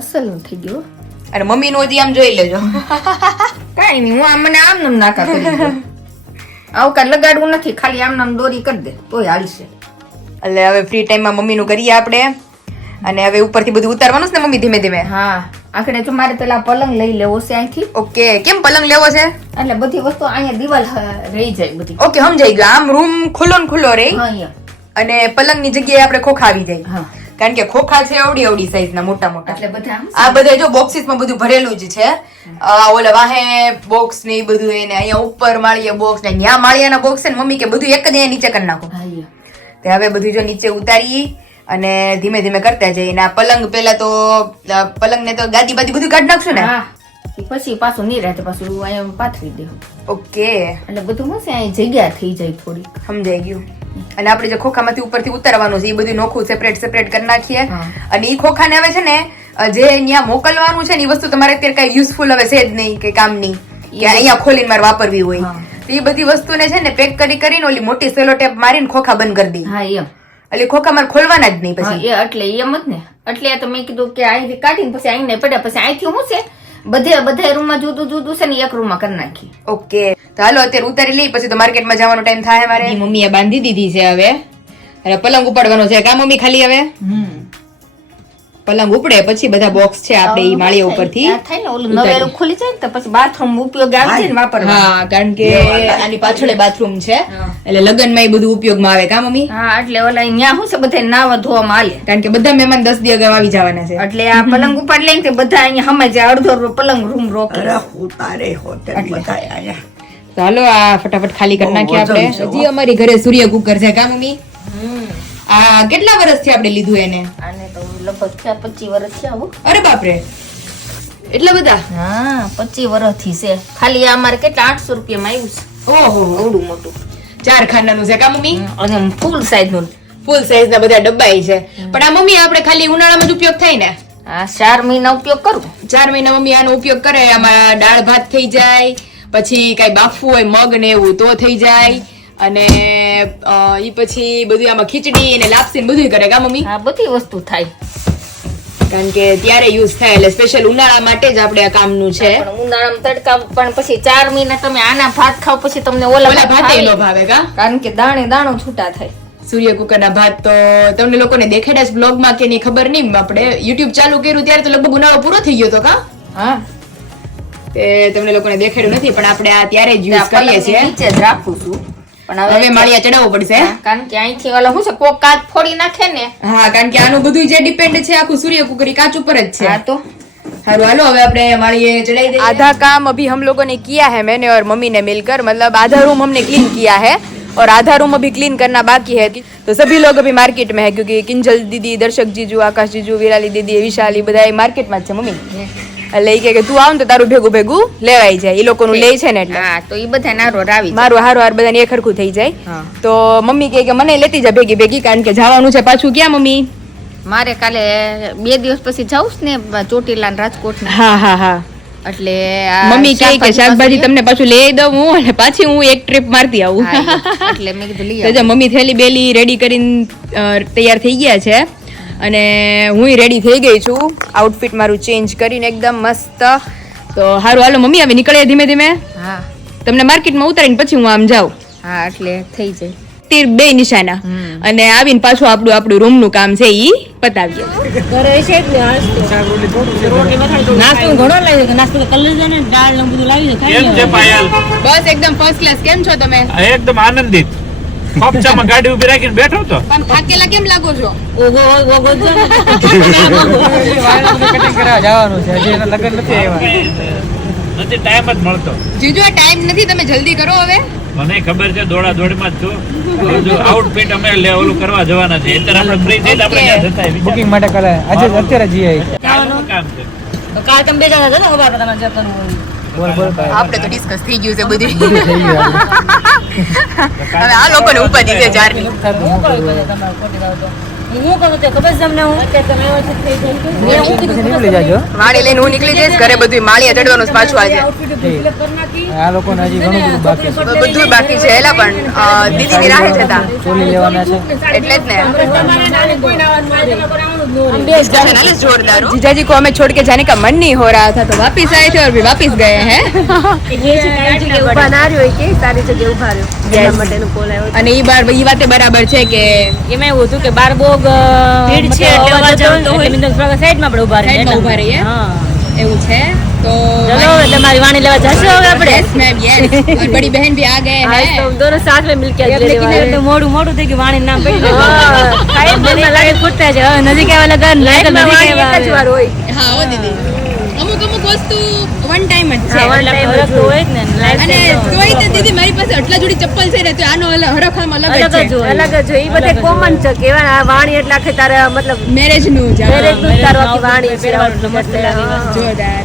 અસલ થઈ ગયો. અને મમ્મી નું હજી આમ જોઈ લેજો. કાઈ નહીં હું આમ મને આમ નામ નાકા કરી દઉં. આવું કાંઈ લગાડવું નથી ખાલી આમ નામ દોરી કરી દે તોય હાલશે. એટલે હવે ફ્રી ટાઈમમાં મમ્મીનું કરીએ આપણે અને હવે ઉપરથી બધું ઉતારવાનું છે ને મમ્મી ધીમે ધીમે. હા આખરે તો મારે પેલા પલંગ લઈ લેવો છે અહીંથી. ઓકે કેમ પલંગ લેવો છે એટલે બધી વસ્તુ અહીંયા દિવાલ રહી જાય બધી. ઓકે સમજાઈ ગયું. આમ રૂમ ખુલ્લો ને ખુલ્લો રહે હા અહીંયા. અને પલંગની જગ્યાએ આપણે ખોખા આવી જાય. હા કારણ કે ખોખા છે અવડી અવડી સાઈઝ ના મોટા મોટા. એટલે બધા આમ આ બધા જો બોક્સીસ માં બધું ભરેલું જ છે. ઓલા વાહે બોક્સ ને એ બધું એને અહીંયા ઉપર માળીએ બોક્સ ને ત્યાં માળિયાના બોક્સ છે ને મમ્મી કે બધું એક જ અહીંયા નીચે કરી નાખો. તે હવે બધું જો નીચે ઉતારી અને ધીમે ધીમે કરતા જઈએ. આ પલંગ પેલા તો પલંગ ને તો ગાદી બાદી બધું કાઢી નાખશું ને. હા પછી પાછું નહીં રહે પાછું અહીંયા પાથરી દે. ઓકે એટલે બધું શું છે અહીં જગ્યા થઈ જાય થોડી. સમજાઈ ગયું. અને આપણે જે ખોખામાંથી ઉપરથી ઉતારવાનું છે એ બધું નોખું સેપરેટ કરી નાખીએ. અને એ ખોખાને હવે છે ને જે અહીંયા મોકલવાનું છે ને એ વસ્તુ તમારે અત્યારે કઈ યુઝફુલ હવે છે જ નહીં કે કામની કે અહીંયા ખોલીને મારે વાપરવી હોય. એ બધી વસ્તુને છે ને પેક કરીને ઓલી મોટી સેલો ટેપ મારીને ખોખા બંધ કરી દી. હા એમ એટલે ખોખા મારે ખોલવાના જ નહીં પછી. એટલે એમ જ ને એટલે તો મેં કીધું કે અહીંથી કાઢીને પછી અહીં પડ્યા પછી અહીંથી શું છે બધા રૂમમાં જુદું છે ને એક રૂમમાં કરી નાખી. ઓકે તો હાલો અત્યારે ઉતારી લઈ પછી તો માર્કેટમાં જવાનો ટાઈમ થાય મારે. મમ્મીએ બાંધી દીધી છે હવે અને પલંગ ઉપાડવાનો છે કા મમ્મી ખાલી હવે પલંગ ઉપડે પછી બધા બોક્સ છે આપણે ઈ માળિયા ઉપરથી થાય ને ઓલું નવેલું ખુલી જાય ને તો પછી બાથરૂમ ઉપયોગ આવે છે ને વાપરવા. હા કારણ કે આની પાછળ બાથરૂમ છે એટલે લગનમાં એ બધું ઉપયોગમાં આવે કા મમ્મી. હા એટલે ઓલા અહીંયા શું છે બધા નાવા ધોવામાં આલે કારણ કે બધા મહેમાન 10 દી અગાઉ આવી જવાના છે એટલે આ પલંગ ઉપાડ લઈને તે બધા અહીંયા હમે અડધો પલંગ રૂમ રોકે. ઉતારે હોટેલ બધા આયા. ચાલો આ ફટાફટ ખાલી કરી નાખીએ આપણે. હજી અમારી ઘરે સૂર્ય કુકર છે કા મમ્મી. આ કેટલા વર્ષથી આપણે લીધું એને? આને તો લગભગ 25 વર્ષ થયા હો. અરે બાપરે એટલા બધા? હા 25 વર્ષથી છે. ખાલી આ અમારે કેટલા 800 રૂપિયામાં આવ્યું છે. ઓહો ઓડું મોટું 4 ખાનાનું છે કા મમ્મી. અને ફૂલ સાઈઝ નું ફૂલ સાઈઝ ના બધા ડબ્બા છે. પણ આ મમ્મી આપણે ખાલી ઉનાળામાં જ ઉપયોગ થાય ને? આ 4 મહિના ઉપયોગ કરું. 4 મહિના મમ્મી આનો ઉપયોગ કરે. આમાં દાળ ભાત થઈ જાય પછી કઈ બાફવું હોય મગ ને એવું તો થઈ જાય અને ઈ પછી બધું આમાં ખીચડી ને લાપસી ને બધું કરે કા મમ્મી. હા બધી વસ્તુ થાય કારણ કે ત્યારે યુઝ થાય એટલે સ્પેશિયલ ઉનાળા માટે જ આપણે આ કામનું છે. ઉનાળામાં તડકા પણ પછી 4 મહિના તમે આના ભાત ખાવ પછી તમને ઓલા ભાત ન ભાવે કા કારણ કે દાણો છૂટા થાય. સૂર્ય કુકર ના ભાત તો તમને લોકોને દેખાડ્યા છે બ્લોગ માં કે નહીં ખબર નહીં. આપણે યુટ્યુબ ચાલુ કર્યું ત્યારે તો લગભગ ઉનાળો પૂરો થઈ ગયો તો કા. હા તે તમને લોકોને દેખાડ્યું નથી પણ આપણે આ ત્યારે જ યુઝ કરીએ છીએ. નીચે જ રાખું છું પણ હવે માળિયા ચડાવવું પડશે કારણ કે અહીંથી ઓલા શું છે કોક કાચ ફોડી નાખે ને. હા કારણ કે આનું બધું જે ડિપેન્ડ છે આખું સૂર્ય કુકર કાચ ઉપર જ છે. હા તો हारो हालो હવે આપણે માળીએ ચढ़ाई देंगे। आधा काम अभी हम लोगों ने किया है, मैंने और मम्मी ने मिलकर, मतलब आधा रूम हमने क्लीन किया है और आधा रूम अभी क्लीन करना बाकी है। तो सभी लोग अभी मार्केट में है क्योंकि किंजल दीदी, दर्शक जीजू, आकाश जीजू, विराली दीदी, विशाली બધા માર્કેટ માં છે મમ્મી। એટલે ઈ કે તું આવ ને તો તારું ભેગું ભેગું લેવાઈ જાય, ઈ લોકોનું લે છે ને એટલે હા તો ઈ બધા નારો રાવી મારું હારો હાર બધાને એક હરખું થઈ જાય। તો મમ્મી કે મને લેતી જા ભેગી ભેગી, કારણ કે જવાનું છે પાછું ક્યાં મમ્મી? મારે કાલે 2 દિવસ પછી જાઉં ને ચોટીલા ને રાજકોટ ને। હા હા હા એટલે મમ્મી કહે કે શાકભાજી તમને પાછું લઈ દઉં હું અને પાછી હું એક ટ્રીપ મારતી આવું। એટલે મેં કીધું લઈ તો જો મમ્મી થેલી બેલી રેડી કરીને તૈયાર થઈ ગયા છે અને હું રેડી થઈ ગઈ છું, આઉટફિટ મારું ચેન્જ કરીને એકદમ મસ્ત। તો હારું હાલો મમ્મી હવે નીકળીએ ધીમે ધીમે। હા તમને માર્કેટમાં ઉતારીને પછી હું આમ જાઉં। હા એટલે થઈ જાય તીર બે નિશાના અને આવીને પાછું આપણું રૂમ નું કામ છે ઈ પતાવીએ। ઘરે છે એટલે નાસ્તો ઘણો લાવી દે, નાસ્તો કલર છે ને દાળ ને બધું લાવી દે ખાઈ કેમ છે પાયલ? બસ એકદમ ફર્સ્ટ ક્લાસ। કેમ છો તમે? એકદમ આનંદિત। કપચામાં ગાડી ઉભી રાખીને બેઠો તો પણ થાકેલા કેમ લાગો છો? ઓગો ઓગો જો ને કટિંગ કરાવવા જવાનું છે, હજી એના લગન નથી આવ્યા, નથી ટાઈમ જ મળતો। જીજુ આ ટાઈમ નથી, તમે જલ્દી કરો હવે। મને ખબર છે દોડા દોડીમાં જ છું। આઉટફિટ અમે ઓલું કરવા જવાના છે, અત્યારે આપણે ફ્રી થઈ આપણે ત્યાં જતા આવીએ। બુકિંગ માટે કાલે આજે અત્યારે જઈ આવી। કામનું કામ છે। કાલ તમે બે જણા હતા ખબર તમારે જે કરવું હોય બોલ બોલ ભાઈ, આપણે તો ડિસ્કસ થઈ ગયું છે બધું। બધું થઈ ગયું હવે આ લોકોને ઉપાધિ છે ચારની। હું કરું પછી તમારે ખોટી જાવ તો હું કરું તે ખબર છે તમને હું કે તમે વ્યવસ્થિત થઈ જાય મેં હું કીધું નીકળી જાજો। વાળી લઈને હું નીકળી જઈશ, ઘરે બધું માળિયા ચડવાનું છે પાછું આજે। આઉટફિટ સિલેક્ટ કરી નાખી આ લોકોને હજી ઘણું બધું બાકી છે, બધું બાકી છે એલા, પણ દીદીની રાહે છે તા ચોલી લેવાના છે। એટલે જ ને તમારે નાને કોઈ નાવાનું મારે તમે કરાવવાનું જ ન રહે। डिस्कशन है जोरदार। जीजाजी को हमें छोड़ के जाने का मन नहीं हो रहा था तो वापस आए थे और भी वापस गए हैं। ઉભા ના રહ્યો કે સારી જગ્યાએ ઉભા રહ્યો એના માટેનો કોલ આવ્યો। અને ઈ બાર ઈ વાતે બરાબર છે કે એમાં એવું હતું કે બાર બોગ ભીડ છે એટલે અવાજ આવતો હોય એટલે મિંદો થોડા સાઈડમાં આપણે ઉભા રહીએ સાઈડમાં ઊભા રહીએ। હા એવું છે। તો तो चलो मतलब हमारी वाणी लेवा जैसे होगा अपने यस मैम यस और बड़ी बहन भी आ गए आज तो हैं हम दोनों साथ में मिलके आज लेने वाले हैं। तो मोड़ू मोड़ू थे कि वाणी नाम पड़ी काई मन में लागे फूटता है नदी के वाला गन लाइक में वाणी एक જ વાર હોય હા હો દીદી અમુક વસ્તુ વન ટાઈમ જ છે વન ટાઈમ હરખ તો હોય જ ને લાઈફ અને તોય તો દીદી મારી પાસે આટલા જોડી ચપ્પલ છે ને તો આનો હરખ આમ અલગ જ છે અલગ જ હોય ઈ બધે કોમન છે કેવા આ વાણી એટલે આખે તારે મતલબ મેરેજ નું જ મેરેજ નું તારો આખી વાણી પહેરવાનું મસ્ત લાગે જોરદાર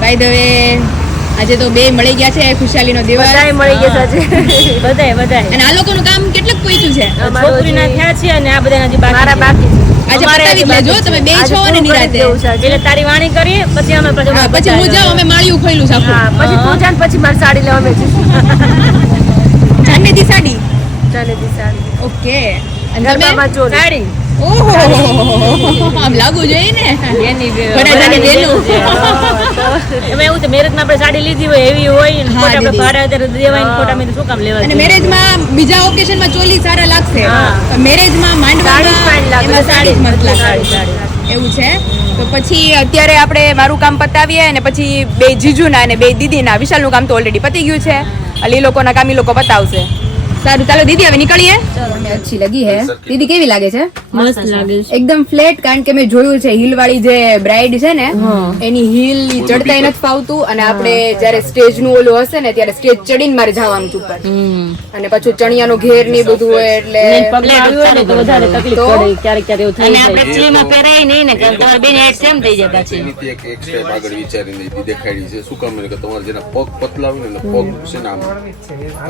બાય ધ વે આજે તો બે મળી ગયા છે ખુશાલીનો દિવસ બધાય મળી ગયા છે બધાય અને આ લોકોનું કામ કેટલું પહોંચ્યું છે છોકરીના થયા છે અને આ બધા હજી બાકી મારા બાકી આજે પતાવી જ લેજો તમે બે છો ને નિરાતે એટલે તારી વાણી કરીએ પછી અમે હા પછી હું જાઉં અમે માળિયું ખોઈલું સાખું હા પછી તું જાન પછી મારી સાડી લેવા અમે જઈશું ચાંદની સાડી ચાંદની સાડી ઓકે અને ગરબામાં ચોલી સાડી ઓહો આમ લાગુ જોઈએ ને એની ભરાજાની બેનું એમાં એવું તો મેરેજમાં આપણે સાડી લીધી હોય એવી હોય ને ખોટા આપણે ભાડા અત્યારે દેવાય ને ખોટા મેં શું કામ લેવા અને મેરેજમાં બીજા ઓકેશનમાં ચોલી સારા લાગશે પણ મેરેજમાં માંડવામાં એમાં સાડી જ મસ્ત લાગે એવું છે તો પછી અત્યારે આપણે મારું કામ પતાવીએ અને પછી બે જીજુના અને બે દીદીના વિશાલનું કામ તો ઓલરેડી પતી ગયું છે અલી લોકોના કામ ઈ લોકો પતાવશે સારું ચાલો દીદી હવે નીકળીએ અચ્છી લગી હે દીદી કેવી લાગે છે મસ્ત લાગે એકદમ ફ્લેટ કારણ કે મેં જોયું છે હીલ વાળી જે બ્રાઇડ છે ને એની હીલ ચડતાય નથી ફાવતું અને આપણે જયારે સ્ટેજ નું ઓલું હશે ને ત્યારે સ્ટેજ ચડીને મારે જવાનું છે ઉપર અને પછી ચણિયાનો ઘેર ની બધું હોય એટલે પગલા આવ્યું હોય ને તો વધારે તકલીફ પડે ક્યારેક એવું થઈ જાય અને આપણે ચીમાં પહેરાય નહીં ને કારણ તમારે બેન હાઈટ સેમ થઈ જાય પાછી એની એક સ્ટેપ આગળ વિચારીને દેખાડી છે શું કામ કે તમારે જેના પગ પતલા હોય ને પગ છે ને આમ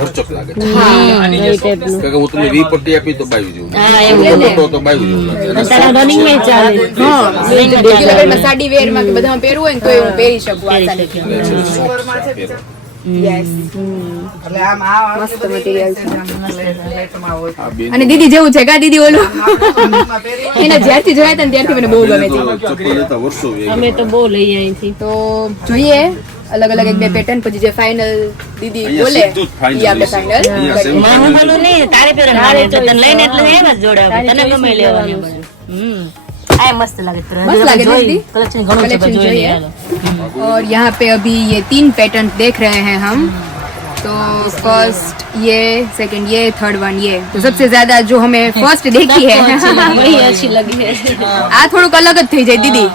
હરચક લાગે છે કે હું તમને વી પટ્ટી આપી તો બાવી જેવું તો બાવી જેવું લાગે તારા રનિંગ માં ચાલે રેગ્યુલર માં સાડી વેર માં કે બધામાં પહેરવું હોય ને તો હું પહેરી શકું આસાનીથી યસ મસ્ત મટીરીયલ છે અને દીદી જેવું છે કા દીદી ઓલું એને જ્યારથી જોયા હતા ને ત્યારથી મને બહુ ગમે છે ચપ્પલ લેતા વર્ષો અમે તો બહુ લઈ અહીંથી તો જોઈએ અલગ અલગ એક બે પેટર્ન પછી જે ફાઇનલ દીદી બોલે ઈ આપણે ફાઇનલ મારું માલું નહીં તારે પહેરવાનું તને લઈને એટલે એમ જ જોડાવે તને ગમે લેવાનું આ મસ્ત લાગે मस्त लगे दीदी कलेक्शन घणो છે कलेक्शन જોઈએ જોઈએ और यहाँ पे अभी ये 3 पैटर्न देख रहे हैं हम तो फर्स्ट ये सेकंड ये थर्ड वन ये तो सबसे ज्यादा जो हमें फर्स्ट देखी है वही अच्छी लगी है आ थोड़ુંક અલગ જ થઈ જાય દીદી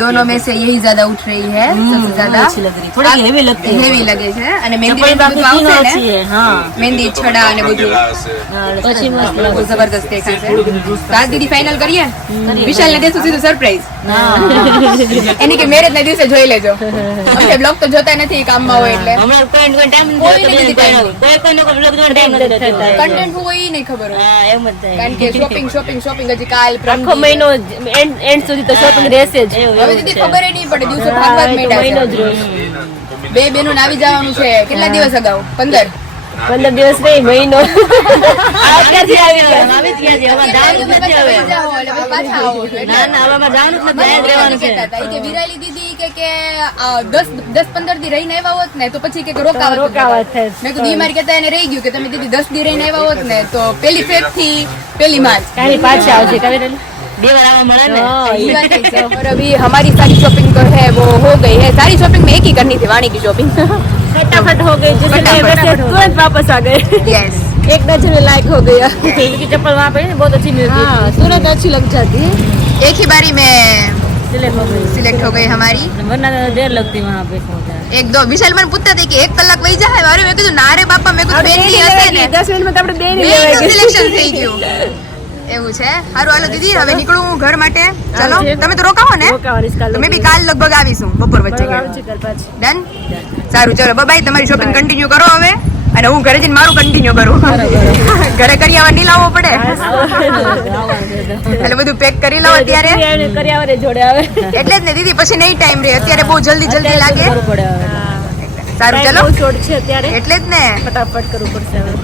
दोनों में से यही ज्यादा उठ रही है सबसे ज्यादा अच्छी लग रही थोड़ी हेवी लगती है हेवी लगे છે અને મહેંદી ચપ્પલ બાકી બધું तीनों આવશે अच्छी ને है हां મહેંદી છડા અને બધું પછી મસ્ત બહુ જબરદસ્ત દેખાશે તો આ દીદી ફાઇનલ કરીએ વિશાલ ને દેશું સીધું સરપ્રાઈઝ એની કે મેરેજ ના દિવસે જોઈ લેજો અમે બ્લોગ તો જોતા નથી કામમાં હોય એટલે હમણાં કોઈ ટાઈમ કોઈ નથી time. કોઈનો બ્લોગ જોવાનો ટાઈમ નથી થતો કન્ટેન્ટ હું હોય નહીં ખબર હોય હા એમ જ થાય કારણ કે શોપિંગ હજી કાલ આખો મહિનો એન્ડ સુધી તો શોપિંગ રહેશે જ હવે દીદી ખબર નહીં પડે દિવસો ભાગવા જ મહિનો જ માંડ્યા છે બે બેનો આવી જવાનું છે કેટલા દિવસ અગાઉ 15 દિવસ નહીં મહિનો અત્યારથી આવી ગયા છે હવે જવાનું નથી હવે ના ના હવે જવાનું જ નથી આયા જ રહેવાનું છે વિરાલી દીદી કે 10-15 દી રહીને આવ્યા હોત ને તો પછી કે રોકાવા થાય મેં કીધું ઈ મારી કહેતા એને રહી ગયું કે તમે દીદી 10 દી રહીને આવ્યા હોત ને તો 1 ફેબ થી 1 मार्च કાલી પાછા આવશે કાવેરી બે વાર આવા મળે ને ये बात है सर। और अभी हमारी सारी शॉपिंग तो है वो हो गई है सारी शॉपिंग में एक ही करनी थी वाणी की शॉपिंग फटाफट हो गई जिससे वैसे तुरंत वापस आ गए यस एक डजन लायक हो गया क्योंकि चप्पल वहाँ पे बहुत अच्छी मिलती है तुरंत अच्छी लग जाती है एक ही बारी में सिलेक्ट हो गई सिलेक्ट हो गई हमारी वरना देर लगती वहाँ पे पहुँचा एक दो विशाल मन पूछता थे कि 1 કલાક વહી જાય અરે મેં કીધું ના રે બાપા મેં કીધું બેન ની હશે ને 10 મિનિટ में तो अपने बेन સિલેક્શન થઈ ગયું એવું છે હારું હાલો દીદી હવે નીકળું હું ઘર માટે ચલો તમે તો રોકાવો ને તમે બી કાલ લગભગ આવીશું બપોર વચ્ચે ડન સારું ચલો બાય તમારી શોપિંગ કન્ટિન્યુ કરો હવે અને હું ઘરે જઈને મારું કન્ટિન્યુ કરું ઘરે કરિયાવર નહીં લાવવો પડે એટલે બધું પેક કરી લો અત્યારે કર્યા જોડે આવે એટલે જ ને દીદી પછી નહીં ટાઈમ રહે અત્યારે બહુ જલ્દી લાગે સારું ચલો છોડ છે અત્યારે એટલે જ ને फटाफट करना पड़ता है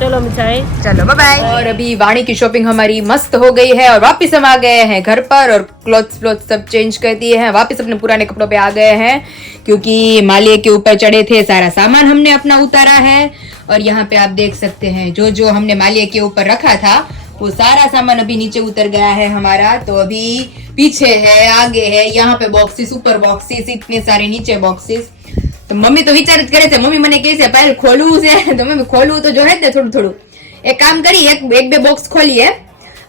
चलो मिठाई चलो बाय बाय और अभी वाणी की शॉपिंग हमारी मस्त हो गई है और वापस हम आ गए हैं घर पर और क्लॉथ्स सब चेंज कर दिए हैं वापस अपने पुराने कपड़ों पे आ गए हैं क्योंकि मालिक के ऊपर चढ़े थे सारा सामान हमने अपना उतारा है और यहाँ पे आप देख सकते हैं जो जो हमने मालिया के ऊपर रखा था वो सारा सामान अभी नीचे उतर गया है हमारा. तो अभी पीछे है, आगे है, यहाँ पे बॉक्सेस, ऊपर बॉक्सेस, इतने सारे नीचे बॉक्सेस. તો મમ્મી તો વિચાર જ કરે છે. મમ્મી મને કહે છે પહેલ ખોલવું છે, તો મમ્મી ખોલવું તો જોઈએ જ ને થોડું થોડું. એક કામ કરી, એક બે બોક્સ ખોલીએ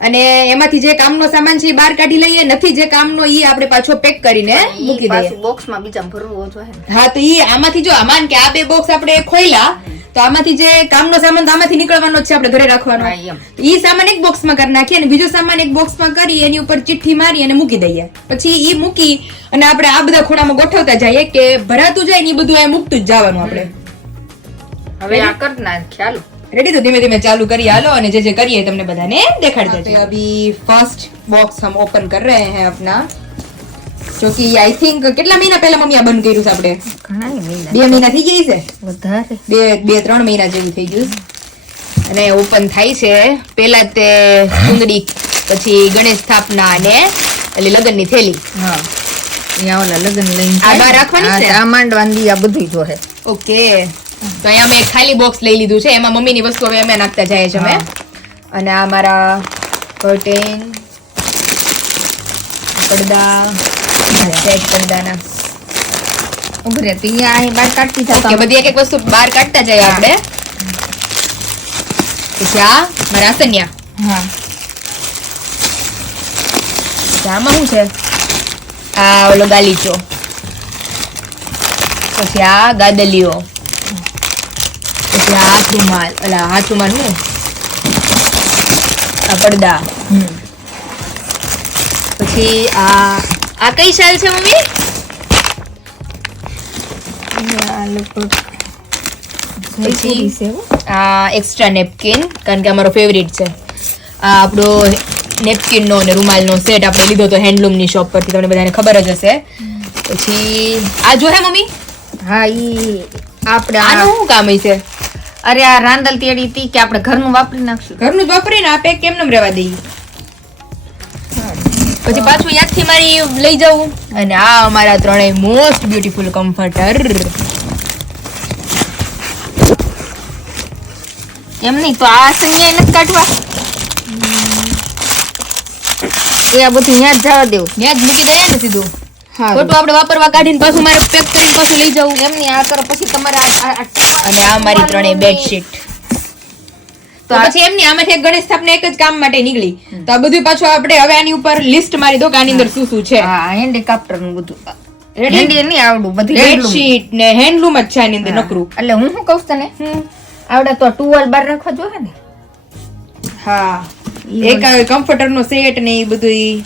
અને એમાંથી જે કામનો સામાન છે એ બહાર કાઢી લઈએ, નથી જે કામનો ઈ આપણે પાછો પેક કરીને મૂકી દઈએ. બોક્સમાં બીજા ભરવું જોઈએ. હા, તો ઈ આમાંથી જો આમાં કે આ બે બોક્સ આપણે ખોલ્યા તો આમાંથી જે કામનો સામાન તો આમાંથી નીકળવાનો જ છે, આપણે ઘરે રાખવાનો. ઈ સામાન એક બોક્સમાં કરી નાખીએ અને બીજો સામાન એક બોક્સમાં કરી એની ઉપર ચિઠ્ઠી મારી અને મૂકી દઈએ. પછી ઈ મૂકી અને આપણે આ બધા ખૂણામાં ગોઠવતા જઈએ કે ભરાતું જાય ને ઈ બધું અહીંયા મૂકતું જ જવાનું આપણે. હવે આ કર ના ખ્યાલ रेडी. तो धीमे धीमे चालू करिए हालो અને જે કરીએ તમને બધાને દેખાડી દેજો. अभी फर्स्ट बॉक्स हम ओपन कर रहे हैं अपना, जो कि आई थिंक કેટલા મહિના પહેલા મમ્મી આ બંધ કર્યું છે આપણે? ઘણા મહિના, 2 મહિના થઈ ગયા છે, વધારે 2-3 મહિના જેવું થઈ ગયું. અને ઓપન થાય છે પહેલા તે સુંદડી, પછી ગણેશ સ્થાપના અને એટલે લગ્નની થેલી. હા, અહીંયા ઓલા લગ્ન લઈને આ બહાર રાખવાની છે, આ માંડવાની આ બધું જોહે. ઓકે. તો અહીંયા મેં ખાલી બોક્સ લઈ લીધું છે, એમાં મમ્મીની વસ્તુ હવે અમે નાખતા જઈએ છીએ અમે. અને આ મારા કર્ટેન, પડદા, સેટ પડદાના ઉભરે તો અહીંયા અહીં બહાર કાઢતી ઓકે, થતા બધી એક એક વસ્તુ બહાર કાઢતા જઈએ આપણે. પછી આ મારા આસન્યા. હા, પછી આમાં શું છે? આ ઓલો ગાલીચો. પછી આ ગાદલીઓ. પછી આ હાથ રૂમાલ, અલા હાથ રૂમાલ શું? આ પડદા. પછી આ કઈ શાલ છે મમ્મી? પછી આ એક્સ્ટ્રા નેપકિન, કારણ કે અમારો ફેવરિટ છે. આ આપણો નેપકિન નો અને રૂમાલનો સેટ આપણે લીધો તો હેન્ડલૂમ ની શોપ પરથી, તમને બધાને ખબર જ હશે. પછી આ જો હે મમ્મી, હા, ઈ આપણે આનું શું કામ છે? અરે આ રાંદલ તેડી હતી કે આપણે ઘરનું વાપરી નાખશું. ઘરનું જ વાપરીને આ પેક કેમ રહેવા દઈએ? પછી પાછું યાદથી મારી લઈ જવું. અને આ અમારા ત્રણેય મોસ્ટ બ્યુટીફુલ કમ્ફર્ટર. એમ નહીં તો આ સંજ્ઞા નથી કાઢવા, એ આ બધું ત્યાં જ જવા દેવું. ત્યાં જ મૂકી દઈએ ને સીધું. હા, ખોટું આપણે વાપરવા કાઢીને પાછું મારે પેક કરીને પાછું લઈ જવું. એમ નહીં, આ કરો પછી તમારે અને આ મારી ત્રણેય બેડશીટ. તો પછી એમ નહીં, આમાંથી એક ગણેશ સ્થાપના એક જ કામ માટે નીકળી. તો આ બધું પાછું આપણે હવે આની ઉપર લિસ્ટ મારી દો કે આની અંદર શું શું છે. હા, હેન્ડીક્રાફ્ટર નું બધું હેન્ડી નહીં આવડું, બધું બેડશીટ ને હેન્ડલૂમ જ છે આની અંદર નકરું. એટલે હું શું કહું તને, આવડે તો ટુવાલ બાર રાખવા જોઈએ ને. હા, એક આવે કમ્ફર્ટર નો સેટ ને એ બધું.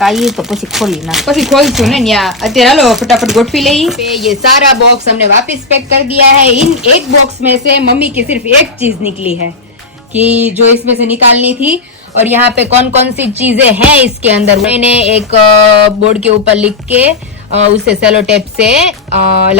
કાઈ તો પછી ખોલી નાખ. પછી खोलचू ने न्या અત્યારે હાલો फटाफट गोठवी लई पे ये सारा बॉक्स हमने वापस पैक कर दिया है. इन एक बॉक्स में से मम्मी की सिर्फ एक चीज निकली है कि जो इसमें से निकालनी थी. और यहाँ पे कौन कौन सी चीजें हैं इसके अंदर मैंने एक बोर्ड के ऊपर लिख के उसे सेलो टेप से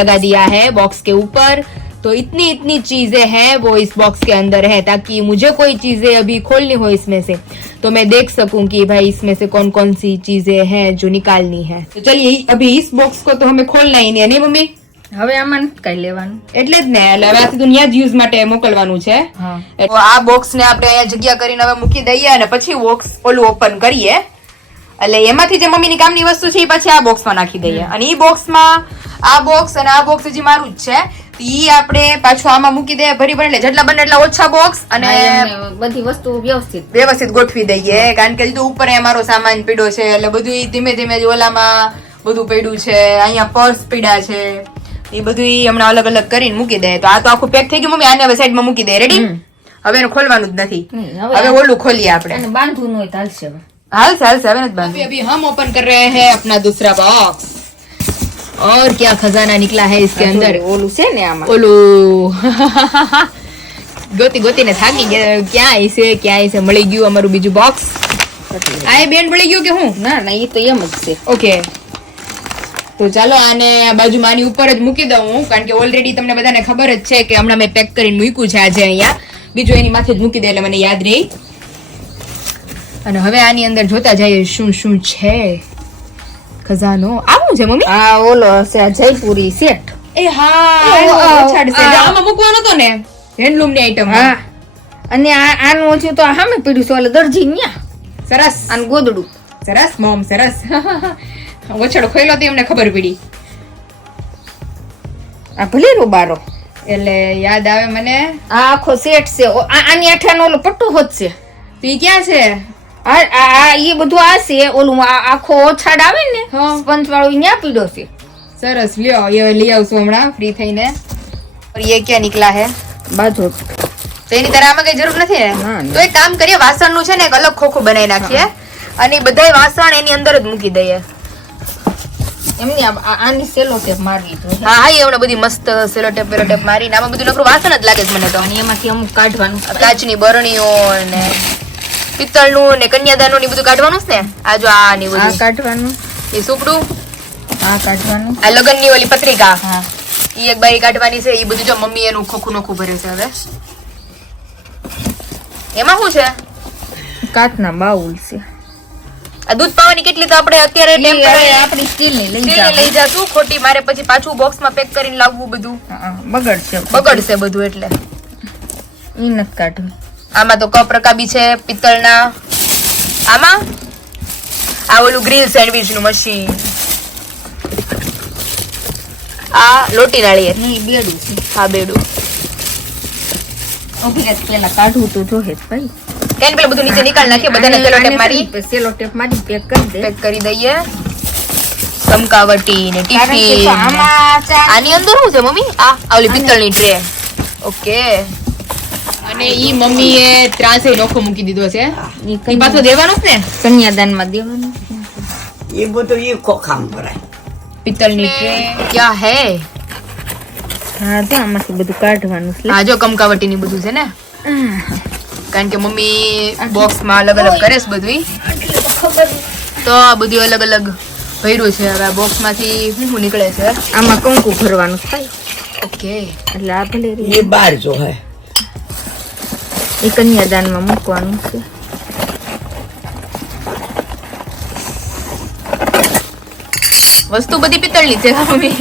लगा दिया है बॉक्स के ऊपर. तो इतनी इतनी चीजें हैं वो इस बॉक्स के अंदर है ताकि मुझे कोई चीजें अभी खोलनी हो इसमें से तो मैं देख सकूं कि भाई इसमें से कौन कौन सी चीजें हैं जो निकालनी है. तो चलिए अभी इस बॉक्स को तो हमें खोलना ही नहीं है मम्मी. હવે આમાં કઈ લેવાનું એટલે જ ને, એટલે હવે આ સીધું ન્યા જ યુઝ માટે મોકલવાનું છે. તો આ બોક્સ ને આપણે અહીંયા જગ્યા કરીને હવે મૂકી દઈએ અને પછી બોક્સ ઓલું ઓપન કરીએ. એટલે એમાંથી જે મમ્મીની કામની વસ્તુ છે એ પછી આ બોક્સમાં નાખી દઈએ. અને ઈ બોક્સમાં આ બોક્સ અને આ બોક્સ હજી મારું જ છે. ઈ આપણે પાછું આમાં મૂકી દઈએ ભરી ભરી. એટલે જેટલા બને એટલા ઓછા બોક્સ અને બધી વસ્તુ વ્યવસ્થિત ગોઠવી દઈએ. કારણ કે સીધું ઉપર અમારો સામાન પીડ્યો છે એટલે બધું ધીમે ધીમે ઓલામાં બધું પડ્યું છે. અહીંયા પર્સ પીડા છે એ બધું હમણાં અલગ અલગ કરીને મૂકી દે. તો આ તો આખું પેક થઈ ગયું મમ્મી. આને હવે સાઈડમાં મૂકી દે. રેડી? હવે એને ખોલવાનું જ નથી. હવે ઓલું ખોલીએ આપણે. બાંધવું હોય ચાલશે. હાલશે હાલશે હવે નથી બાંધવું. अभी हम ओपन कर रहे हैं अपना दूसरा बॉक्स. और क्या खजाना निकला है इसके अंदर? ઓલું છે ને આમાં ઓલું ગોતી ગોતીને થાકી ગયા. ક્યાં છે મળી ગયું અમારું બીજું બોક્સ. આ બેન મળી ગયું કે હું? ના ના, એ તો એમ જ છે. ઓકે, તો ચાલો આને આ બાજુમાં આની ઉપર જ મૂકી દઉં હું. કારણ કે ઓલરેડી તમને બધાને ખબર જ છે કે હમણાં મેં પેક કરીને મૂક્યું છે આજે અહીંયા. બીજું એની માથે જ મૂકી દે એટલે મને યાદ રહી. અને હવે આની અંદર જોતા જઈએ શું શું છે. ખજાનો આવું છે મમ્મી? આ ઓલો છે આ જયપુરી સેટ. એ હા એનો ઓછાડશે. આમાં મૂકવાનો હતો ને હેન્ડલૂમ ની આઈટમ. હા અને આનું ઓછું તો સામે પીડ્યું છે ઓલે દરજી ન્યા સરસ આનું ગોદડું સરસ મોમ સરસ. ઓછાડો ખોઈલો તો એમને ખબર પડી. આ ભલે રૂબારો એટલે યાદ આવે મને. આ આખો સેટ છે આની આઠાનો ઓલો પટ્ટો હોત છે તો ઈ ક્યાં છે? આ એ બધું આ છે ઓલું આખો ઓછાડ આવે ને હા. સ્પંચ વાળો ન્યા પીડ્યો છે સરસ લ્યો એ લઈ આવશું હમણાં ફ્રી થઈને. और ये क्या निकला है? બાજુ તો એની તારે આમાં કઈ જરૂર નથી ને? ના, ના. તો એક કામ કરીએ, વાસણનું છે ને એક અલગ ખોખું બનાવી નાખીએ અને ઈ બધાય વાસણ એની અંદર જ મૂકી દઈએ. એમની આની સેલો ટેપ મારવી જોઈએ હા હા એ હમણાં બધી મસ્ત સેલોટેપ વેલોટેપ મારીને આમાં બધું નકરું વાસણ જ લાગે છે મને તો. અને એમાંથી અમુક કાઢવાનું કાચની બરણીઓ ને પિત્તળનું ને કન્યાદાનનું ને ઈ બધું કાઢવાનું છે ને. આ જો આ ને આ બધું કાઢવાનું એ સુપડું, આ કાઢવાનું આ લગનની ઓલી પત્રિકા હા ઈ એક બારી કાઢવાની છે. ઈ બધું જો મમ્મી એનું ખોખું નોખું ભરે છે. હવે એમાં શું છે? કાચના બાઉલ છે આ દૂધ પાવાની કેટલી તો આપણે અત્યારે temporary આપણી સ્ટીલ ની લઈ સ્ટીલની લઈ જાશું. ખોટી મારે પછી પાછું બોક્સમાં પેક કરીને લાવવું બધું બગડશે બગડશે બધું. એટલે ઈ નથી કાઢવી આમાં તો કપ રકાબી છે પિત્તળના. આમાં આ ઓલું ગ્રીલ સેન્ડવિચ નું મશીન, આ લોટી નાળિયેર, નહીં બેડું છે હા બેડું. ઓકે પેલા કાઢવું તો જોહે જ ભાઈ કેન પેલું બધું નીચે નીકાળ નાખીએ, બધાને સેલોટેપ મારી સેલો ટેપ મારી પેક કરી દે પેક કરી દઈએ. સમકાવટી ને કારણ કે ટિફિન. જો આમાં ચા આની અંદર શું છે મમ્મી? આ ઓલી પિત્તળની ટ્રે. ઓકે. અને ઈ મમ્મીએ ત્રાસે નોખો મૂકી દીધો છે. ઈ ઈ પાછો દેવાનો છે ને કન્યાદાનમાં દેવાનું એ બધું એ ખોખામાં ભરાય. પિત્તળની ટ્રે. ક્યાં હે? હા તો આમાંથી બધું કાઢવાનું છે હા જો કમકાવટી ની બધું છે ને, કારણ કે મમ્મી બોક્સમાં અલગ અલગ કરે છે બધું. તો આ બધું અલગ અલગ ભર્યું છે. હવે આ બોક્સમાંથી શું નીકળે છે? આમાં કંકુ ભરવાનું થાય ઓકે. એટલે આ ભલે રહે. એ બહાર જો હે એ કન્યાદાનમાં મૂકવાનું છે વસ્તુ બધી પિત્તળની છે મમ્મી.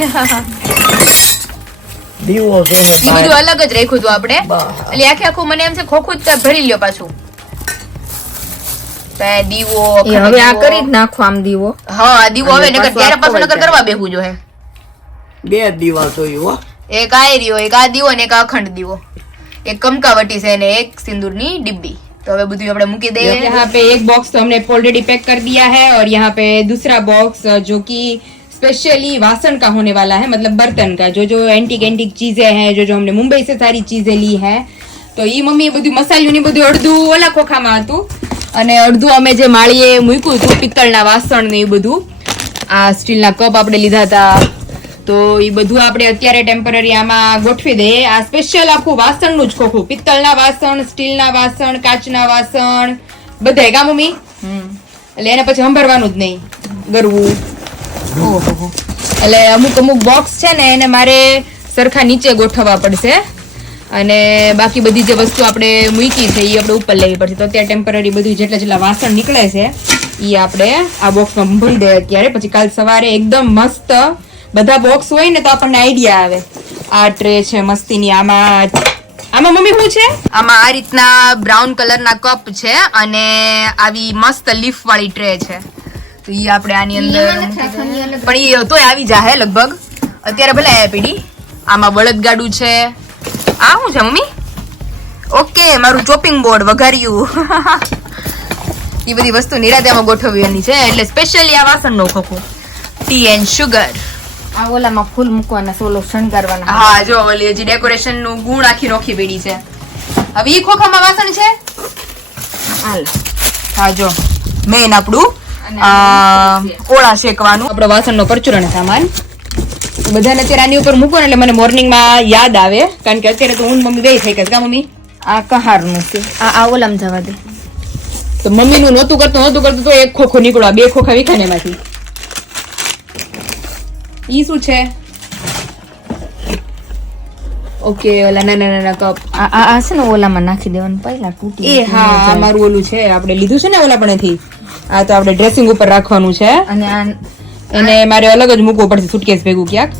દીવો છે ને ઈ બધું અલગ જ રાખ્યું હતું આપણે. બસ. એટલે આખે આખું મને એમ છે ખોખું જ ભરી લ્યો પાછું. તો આ દીવો, એ હવે આ દીવો. કરી જ નાખો આમ દીવો હા આ દીવો હવે અને નકર પાછું ત્યારે પાછું આખો નકર કરવા બેહવું જોઈએ. બે દીવા જોયું હો. એક આ રહ્યો, એક આ દીવો ને એક આ અખંડ દીવો, એક કમકાવટી છે ને એક સિંદूरनी डिब्बी. तो હવે બધું આપણે મૂકી દઈએ. यहाँ पे एक बॉक्स तो हमने ऑलरेडी पैक कर दिया है और यहाँ पे दूसरा बॉक्स जो कि स्पेशली वासन का होने वाला है, मतलब बर्तन का. जो एंटीक चीजें हैं, जो हमने मुंबई से सारी चीजें ली है. તો ઈ મમ્મીએ બધું મસાલિયું ની બધું અડધું ઓલા ખોખામાં હતું અને અડધું અમે જે માળીએ મૂક્યું હતું પિત્તળના વાસણ ને એ બધું. આ સ્ટીલના કપ આપણે લીધા હતા તો એ બધું આપણે અત્યારે ટેમ્પરરી આમાં ગોઠવી દઈએ. આ સ્પેશિયલ આખું વાસણનું જ ખોખું, પિત્તળના વાસણ, સ્ટીલના વાસણ, કાચના વાસણ બધાય કા મમ્મી. એટલે એને પછી સંભાળવાનું જ નહીં ગરવું. ઓહો. એટલે અમુક બોક્સ છે ને એને મારે સરખા નીચે ગોઠવવા પડશે અને બાકી બધી જે વસ્તુ આપણે મૂકી છે એ આપણે ઉપર લેવી પડશે. તો અત્યારે ટેમ્પરરી બધું જેટલા વાસણ નીકળે છે એ આપણે આ બોક્સમાં ભરી દઈએ અત્યારે. પછી કાલ સવારે એકદમ મસ્ત બધા બોક્સ હોય ને તો આપણને આઈડિયા આવે. આ ટ્રે છે મસ્તીની. આમાં મમ્મી શું છે? આમાં આ રીતના બ્રાઉન કલરના કપ છે અને આવી મસ્ત લીફ વાળી ટ્રે છે. તો ઈ આપણે આની અંદર પણ ઈ તોય આવી જાહે લગભગ. અત્યારે ભલે આયા પીડી. આમાં બળદગાડું છે. આ શું છે મમ્મી? ઓકે મારું ચોપિંગ બોર્ડ વઘાર્યું. એ બધી વસ્તુ નિરાંતમાં ગોઠવવાની છે એટલે સ્પેશિયલી આ વાસણનો ખોખું. Tea and sugar. આ ઓલામાં ફૂલ મૂકવાના સોલો શણગારવાના હા જો ઓલી હજી ડેકોરેશન નું ગુણ આખી નોખી પડી છે. હવે ઈ ખોખામાં વાસણ છે. હાલ હા જો મેન આપણું ઓળા શેકવાનું આપણો વાસણનો પરચુરણ સામાન બધાને અત્યારે આની ઉપર મૂકો ને એટલે મને મોર્નિંગમાં યાદ આવે. કારણ કે અત્યારે તો હું મમ્મી બે થઈ ગયા મમ્મી. આ કહારનું છે આ ઓલામાં જવા દે. તો મમ્મીનું નહોતું કરતું તો એક ખોખો નીકળ્યો. બે ખોખા વિખાને એમાંથી. ઈ શું છે? ઓકે ઓલા નાના કપ. આ છે ને ઓલામાં નાખી દેવાનું પહેલા તૂટી એ હા આ મારું ઓલું છે આપણે લીધું છે ને ઓલા પણેથી. આ તો આપણે ડ્રેસિંગ ઉપર રાખવાનું છે અને આ એને મારે અલગ જ મૂકવું પડશે સુટકેસ ભેગું ક્યાંક.